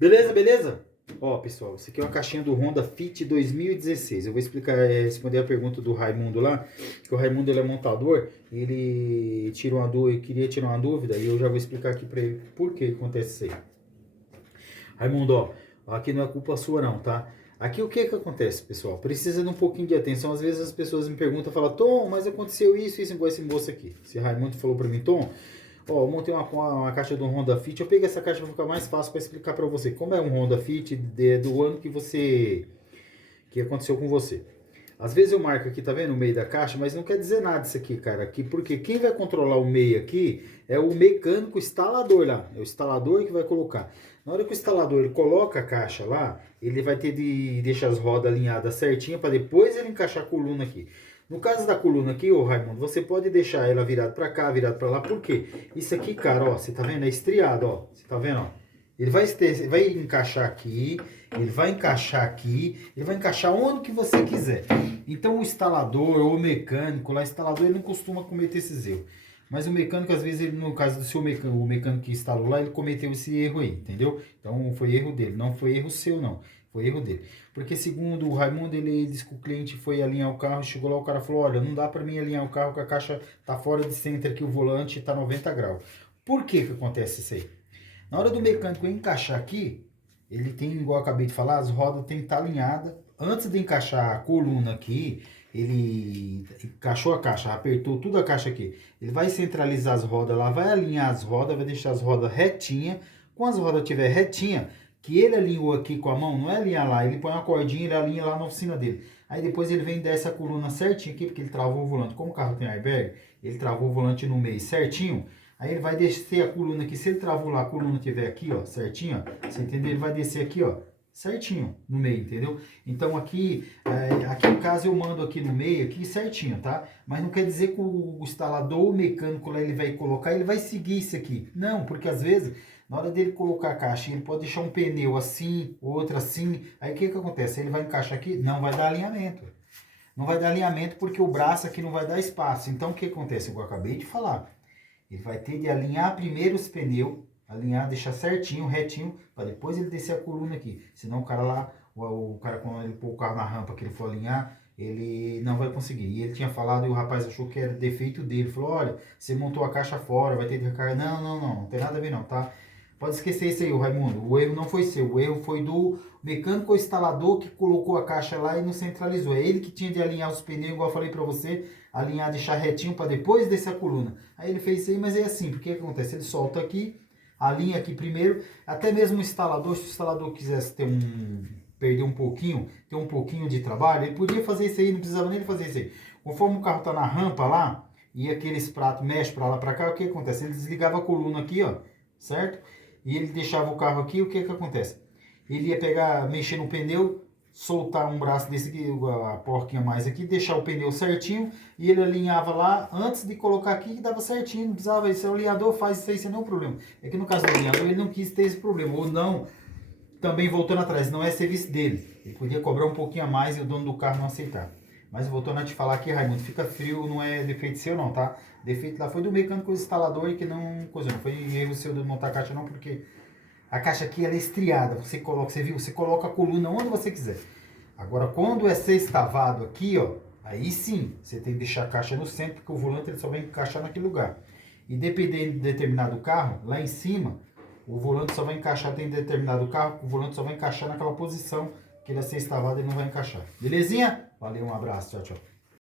Beleza, beleza? Ó, pessoal, isso aqui é uma caixinha do Honda Fit 2016. Eu vou explicar, responder a pergunta do Raimundo lá, que o Raimundo ele é montador, e ele tirou uma dúvida, queria tirar uma dúvida, e eu já vou explicar aqui pra ele por que acontece isso aí. Raimundo, ó, aqui não é culpa sua não, tá? Aqui o que que acontece, pessoal? Precisa de um pouquinho de atenção. Às vezes as pessoas me perguntam, falam, Tom, mas aconteceu isso igual esse moço aqui. Esse Raimundo falou pra mim, Tom, ó, eu montei uma caixa do Honda Fit. Eu peguei essa caixa para ficar mais fácil para explicar para você. Como é um Honda Fit do ano que aconteceu com você. Às vezes eu marco aqui, tá vendo, o meio da caixa, mas não quer dizer nada isso aqui, cara. Aqui, porque quem vai controlar o meio aqui é o mecânico instalador lá. É o instalador que vai colocar. Na hora que o instalador ele coloca a caixa lá, ele vai ter de deixar as rodas alinhadas certinho para depois ele encaixar a coluna aqui. No caso da coluna aqui, ô Raimundo, você pode deixar ela virada para cá, virada para lá. Por quê? Isso aqui, cara, ó, você tá vendo? É estriado, ó. Você tá vendo, ó? Ele vai encaixar aqui, ele vai encaixar aqui, ele vai encaixar onde que você quiser. Então o instalador ou o mecânico, lá o instalador ele não costuma cometer esses erros. Mas o mecânico, às vezes, ele, no caso do seu mecânico, o mecânico que instalou lá, ele cometeu esse erro aí, entendeu? Então foi erro dele, não foi erro seu não, foi erro dele. Porque segundo o Raimundo, ele disse que o cliente foi alinhar o carro, chegou lá, o cara falou, olha, não dá para mim alinhar o carro, que a caixa tá fora de centro aqui, o volante tá 90 graus. Por que que acontece isso aí? Na hora do mecânico encaixar aqui, ele tem, igual eu acabei de falar, as rodas tem que estar alinhadas. Antes de encaixar a coluna aqui, ele encaixou a caixa, apertou tudo a caixa aqui. Ele vai centralizar as rodas lá, vai alinhar as rodas, vai deixar as rodas retinhas. Quando as rodas estiver retinha, que ele alinhou aqui com a mão, não é alinhar lá, ele põe uma cordinha, ele alinha lá na oficina dele. Aí depois ele vem e desce a coluna certinho aqui, porque ele travou o volante. Como o carro tem airbag, ele travou o volante no meio certinho. Aí ele vai descer a coluna aqui. Se ele travou lá, a coluna estiver aqui, ó, certinho, ó, você entendeu? Ele vai descer aqui, ó, certinho, no meio, entendeu? Então aqui no caso eu mando aqui no meio, aqui certinho, tá? Mas não quer dizer que o instalador, o mecânico lá, ele vai colocar, ele vai seguir isso aqui. Não, porque às vezes, na hora dele colocar a caixa, ele pode deixar um pneu assim, outro assim. Aí o que que acontece? Ele vai encaixar aqui, não vai dar alinhamento. Não vai dar alinhamento porque o braço aqui não vai dar espaço. Então o que acontece? Eu acabei de falar. Ele vai ter de alinhar primeiro os pneus, alinhar, deixar certinho, retinho, para depois ele descer a coluna aqui. Senão o cara lá, o cara quando ele pôr o carro na rampa que ele for alinhar, ele não vai conseguir. E ele tinha falado e o rapaz achou que era defeito dele. Falou, olha, você montou a caixa fora, vai ter de recarregar. Não tem nada a ver não, tá? Pode esquecer isso aí, Raimundo. O erro não foi seu, o erro foi do mecânico ou instalador que colocou a caixa lá e não centralizou. É ele que tinha de alinhar os pneus, igual eu falei pra você, alinhar, deixar retinho para depois descer a coluna. Aí ele fez isso aí, mas é assim, porque o que acontece? Ele solta aqui, alinha aqui primeiro, até mesmo o instalador, se o instalador quisesse perder um pouquinho, ter um pouquinho de trabalho, ele podia fazer isso aí, não precisava nem fazer isso aí. Conforme o carro tá na rampa lá, e aqueles pratos mexem para lá para cá, o que acontece? Ele desligava a coluna aqui, ó, certo? E ele deixava o carro aqui, o que que acontece? Ele ia pegar, mexer no pneu, soltar um braço desse aqui, a porquinha mais aqui, deixar o pneu certinho, e ele alinhava lá, antes de colocar aqui, que dava certinho, não precisava, esse o alinhador faz isso aí sem nenhum problema. É que no caso do alinhador, ele não quis ter esse problema, ou não, também voltando atrás, não é serviço dele, ele podia cobrar um pouquinho a mais e o dono do carro não aceitar. Mas voltando a te falar aqui, Raimundo, fica frio, não é defeito seu não, tá? Defeito lá foi do mecânico instalador e que não coisa, não foi erro seu de montar a caixa não, porque a caixa aqui ela é estriada, você coloca, você viu? Você coloca a coluna onde você quiser. Agora, quando é sextavado aqui, ó, aí sim, você tem que deixar a caixa no centro, porque o volante ele só vai encaixar naquele lugar. E dependendo de determinado carro, lá em cima, o volante só vai encaixar dentro de determinado carro, o volante só vai encaixar naquela posição que ele é sextavado e não vai encaixar. Belezinha? Valeu, um abraço, tchau, tchau.